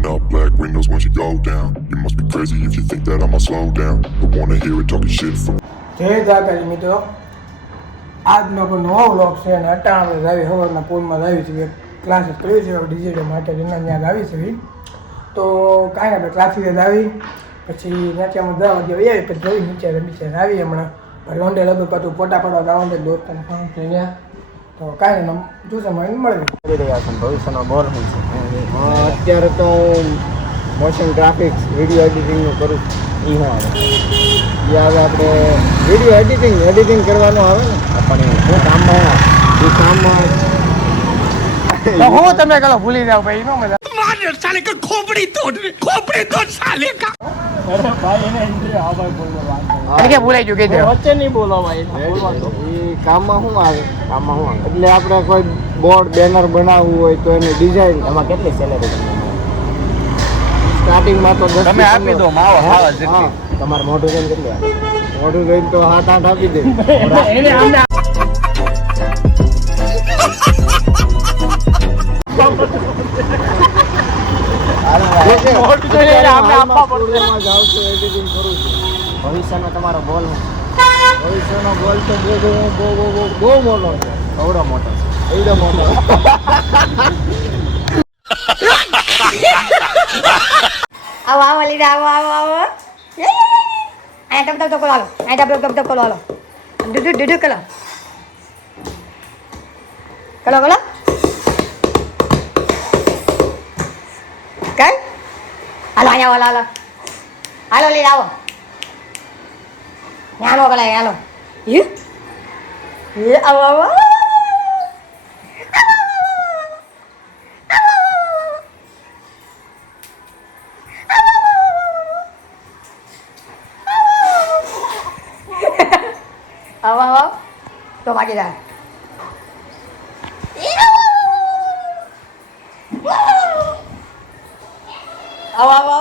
Pulling up black windows once you go down. You must be crazy if you think that I'ma slow down. Don't wanna hear it talking shit from જય દ્વારકાજી મિત્રો, આજનો કોઈ નવો vlog છે અને અટાણે આપણે આવી સવારના પૂલમાં આવી છે. ક્લાસીસ કર્યું છે ડિજિટલ માટે જેના ત્યાં આવી છે. તો કાંઈ આપણે ક્લાસીસ આવી પછી ત્યાંથી અમે 10 વાગે આવી પછી જોઈ નીચે આવી હમણાં લોન્ડે લગભગ પાછું ફોટા પાડવા જવાનું છે દોસ્તોને ફોન થઈ ગયા. તો કાંઈ નહીં જોશે મને મળવી કરી રહ્યા છે. ભવિષ્યનો બોર શું છે અત્યારે તો મોશન ગ્રાફિક્સ વિડીયો એડિટિંગનું કરું એ હું આવે આવે આપણે વિડીયો એડિટિંગ કરવાનું આવે ને આપણને શું કામમાં એ કામમાં હું તમે કરો ભૂલી જાઓ ભાઈ નો મજા સાલે કે ખોપડી તોડ સાલે કા અરે ભાઈ એને ઇન્ટરવ્યુ આ ભાઈ બોલવા વાત કે ભૂલાઈ ગયું કે વચ્ચે નહીં બોલો ભાઈ એ કામમાં શું આવે એટલે આપણે કોઈ બોર્ડ બેનર બનાવવું હોય તો એની ડિઝાઇન એમાં કેટલી સેલેરી સ્ટાર્ટિંગમાં તો તમે આપી દો માવો ખાવા જેટલી તમારે મોઢું જોઈને કેટલી મોઢું જોઈને તો 7-8 આપી દે એને અમને ભવિષ્યનો તમારો ગોલ ભવિષ્યનો ગોલ તો બહુ મોટો છે. એવડો મોટો આવો લીધા આવો આ ટપ કોલો હાલો આ ટપ કોલો હાલો ડુડુ કલો કઈ હાલો અહીંયા હાલો લીધા આવો યાનો કલાય હાલો આવો આવો તો બાકી જાય આવો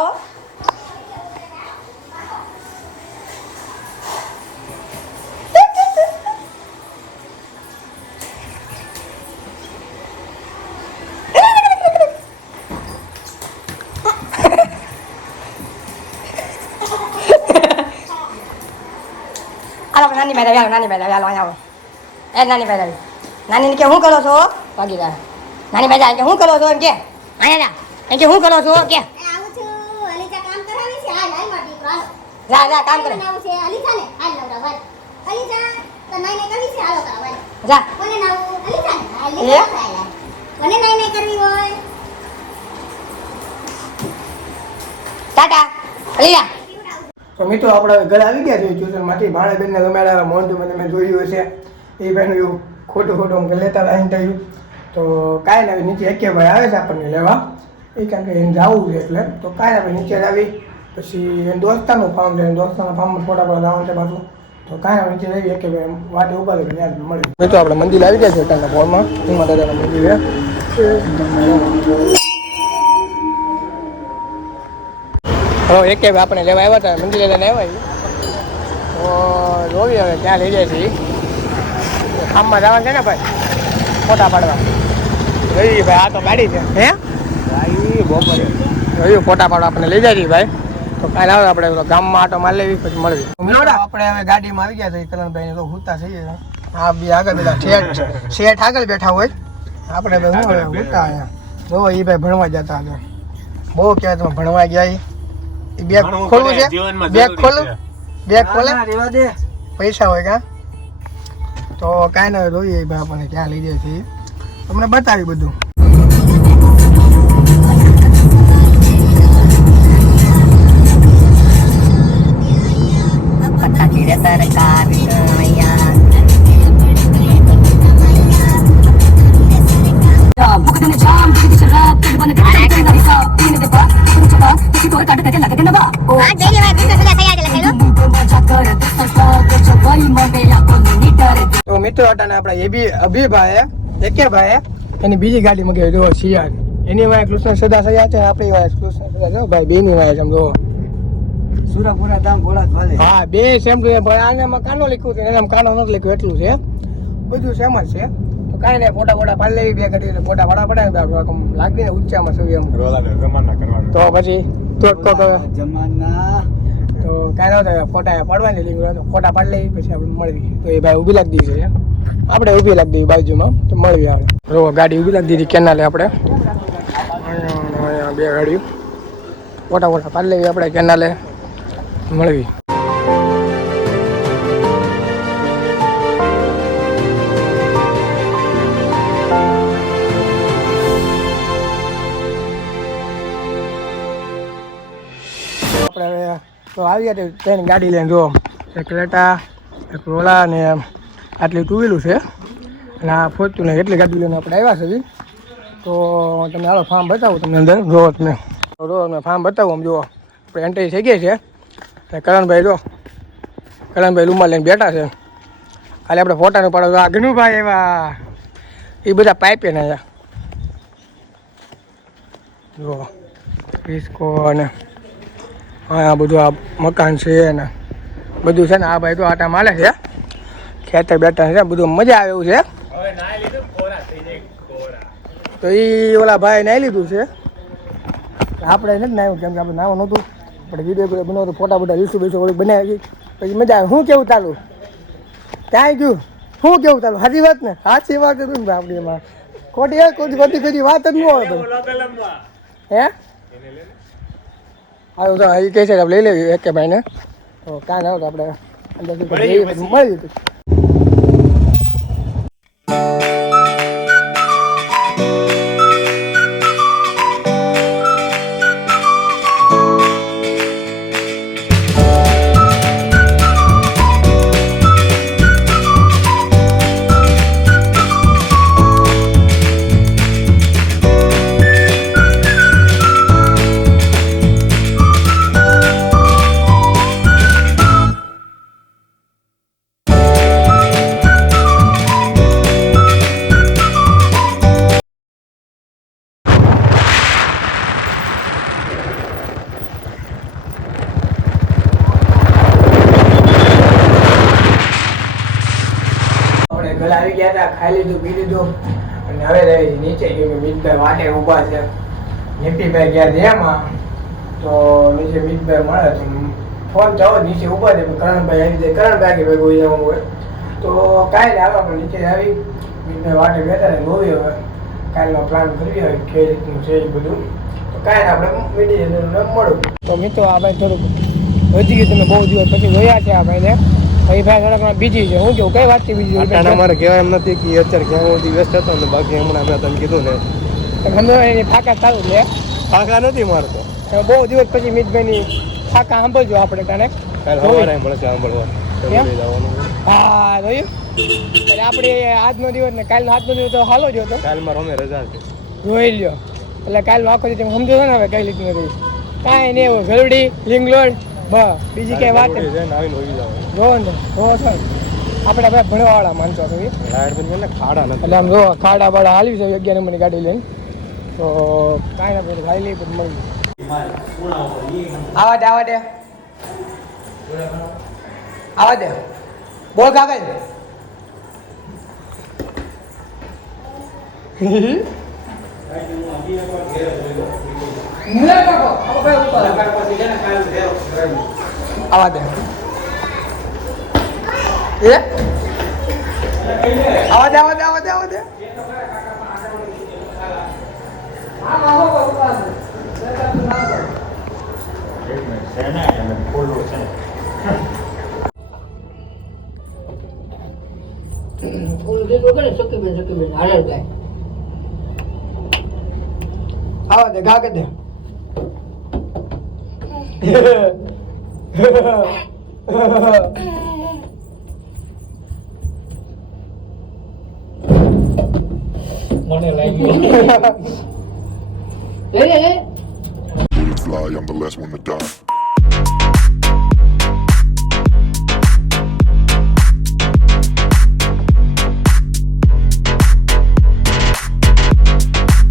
નાની ભાઈ આવો અહીંયા એ નાની ભાઈ નાની કે શું કરો છો ભાગી જાય નાની ભાઈ કે શું કરો છો એમ કે અહીંયા એમ કે શું કરો છો કે જા કામ કરે ટાટા અલીજા. તો મિત્રો આપણે ઘરે આવી ગયા છીએ ટ્યુશનમાંથી. ભાણેબેનને રમાડ્યા મોન્ટુ મને મેં જોયું હશે એ ભાઈનું એવું ખોટું લેતા હતા ઇન્ટરવ્યુ. તો કાંઈ ના નીચે એકે ભાઈ આવે છે આપણને લેવા એ કારણ કે એને જવું છે એટલે તો કાંઈ આપણે નીચે જ આવી પછી એને દોસ્તાનું ફાર્મ છે દોસ્તાના ફાર્મમાં ફોટા પર જવાનું છે પાછું. તો કાંઈ આપણે નીચે જઈએ એકે ભાઈ વાટે ઉભા રહી ત્યાં મળી મિત્રો આપણે મંદિર આવી ગયા છે ત્યાંના ફોનમાં એમાં દાદાના મંદિર છે. હવે એક આપણે લેવા આવ્યા હતા મંદિરે લઈને આવ્યા તો જોવી હવે ક્યાં લઈ જાય છે કામમાં જવાનું છે ને ભાઈ ફોટા પાડવા જોઈ ભાઈ આ તો ગાડી છે હે બપોરે જોયું ફોટા પાડવા આપણે લઈ જાય ભાઈ. તો કાલે આવે આપણે ગામમાં આટો મારી લેવી પછી મળવી. આપણે હવે ગાડીમાં આવી ગયા છે કલનભાઈ તો હુતા થઈએ હા બે આગળ બધા શેઠ આગળ બેઠા હોય આપણે ભાઈ શું હવે હુતા અહીંયા જો એ ભાઈ ભણવા જતા હતા બહુ ક્યાં તમે ભણવા ગયા બેગ ખોલવું છે બેગ ખોલે પૈસા હોય કા તો કાંઈ ના જોઈએ ભાઈ આપણને ક્યાં લઈ જાય છે તમને બતાવી બધું. તો મિત્રો અટાને આપણે અભિભાઈ એકે ભાઈ એની બીજી ગાડી મગાવી જો શિયાળ એની વાય કૃષ્ણ સદા સયા છે આપણી વાય કૃષ્ણ સદા જો ભાઈ બેની વાય છે જો સુરાપુરા ધામ ભોળાત વાલે હા બે સેમ ટુ ભાઈ આનામાં કાનો લખ્યું છે એનામાં કાનો નથી લખ્યું એટલું છે બધું સેમ જ છે. તો કાંઈ નહીં ફોટા પાડી લેવી બે ગાડી ફોટા પડાવે લાગે ને ઊંચામાં સવી એમ રોલા જમાના કરવાનું તો પછી તો જમાના તો કાંઈ નહોતો ફોટા પાડવાની લીંક તો ફોટા પાડી લઈએ પછી આપણે મળવી તો એ ભાઈ ઊભી લાગી દીધી છે આપણે ઊભી લાગી દીધી બાજુમાં તો મળવી આપણે રો ગાડી ઊભી લાગી દીધી કેનાલે આપણે અહીંયા બે ગાડીઓ ફોટા પાડી લઈએ આપણે કેનાલે મળવી આપણે હવે તો આવી ગયા ટ્રેન ગાડી લઈને જો એક ક્રેટા એક રોલા ને આટલી ટુ વ્હીલું છે અને આ ફોર્ચ્યુનર એટલી ગાડી લઈને આપણે આવ્યા છે તો તમે હાલો ફાર્મ બતાવું તમને અંદર જો તમે ફાર્મ બતાવું આમ જુઓ આપણે એન્ટ્રી થઈ ગઈ છે અને કરણભાઈ જો કરણભાઈ રૂમાલ લઈને બેઠા છે ખાલી આપણે ફોટાનું પાડો આ ઘણુંભાઈ એવા એ બધા પાઇપે ને અહીંયા જુઓ ડિસ્કો અને હા બધું આ મકાન છે ને બધું છે ને આ ભાઈ તો આટા માલે છે ખેતર બેઠા છે બધું મજા આવે એવું છે તો એ ઓલા ભાઈ નાહી લીધું છે આપણે નથી નાહ્યું કેમ કે આપણે નાહવું નહોતું આપણે વિડીયો બનાવતો ફોટા બોટા રીલ્સ બીલ્સ ઓલી બનાવી પછી મજા આવે શું કેવું ચાલુ ક્યાંય ગયું શું કેવું ચાલુ સાચી વાત ને સાચી વાત હતું ને આપણી એમાં ખોટી ખોટી વાત જ ન હોય હે હા તો એ કહે છે કે આપણે લઈ લેવી એક કે ભાઈને તો કાં ના તો આપણે અંદરથી મળી જતું ઘરે આવી ગયા હતા ખાઈ લીધું પી લીધું અને હવે નીચે ગયું મિતભાઈ વાટે ઊભા છે હેપીભાઈ ગયા ધ્યામાં તો નીચે મિતભાઈ મળે તો ફોન જાઓ નીચે ઊભા છે કરણભાઈ આવી જાય કરણભાઈ કે ભાઈ જવાનું હોય તો કાંઈ ને આવવા પણ નીચે આવી મિતભાઈ વાટે બેઠા ને જોવી હવે કાલનો પ્લાન કરી હવે કઈ રીતનું છે એ બધું તો કાંઈ ને આપણે મીડિયા મળું તો મિત્રો આ ભાઈ થોડુંક વધી ગયું તમે બહુ દિવસ પછી જોયા છે આ ભાઈને ભાઈ થોડાક બીજી છે હું કેવું કઈ વાત છે બીજી અમારે કહેવાય એમ નથી કે અત્યારે ક્યાં સુધી વ્યસ્ત હતો ને બાકી હમણાં મેં તને કીધું ને ગમે એની ફાકા સારું છે ફાંકા નથી મારતો બહુ દિવસ પછી મિતભાઈની ફાકા સાંભળજો આપણે તને કાલે સવારે મળે છે સાંભળવા હા જોયું એટલે આપણે આજનો દિવસ ને કાલનો આજનો દિવસ તો હાલો જ હતો કાલમાં રમે રજા છે જોઈ લ્યો એટલે કાલનો આખો દિવસ તમે સમજો છો ને હવે કઈ રીતનું રહી કાંઈ નહીં એવું ગરડી લીંગલોડ બસ બીજી કઈ વાત આવીને હોઈ જવાનું જોવો ને જોવો છો ને આપણે ભાઈ ભણવાવાળા માનતો હતો ખાડા નથી એટલે આમ જો ખાડા બાડા હાલી છે 11 નંબરની ગાડી લઈને તો કાંઈ ના બધું ખાઈ લઈ બધું મળી આવા દે આવા દે બોલ કાગળ આવા દે એ આવા દે આવા દે ઘા કે દે મને લાગી Bullets fly, I'm the last one to die.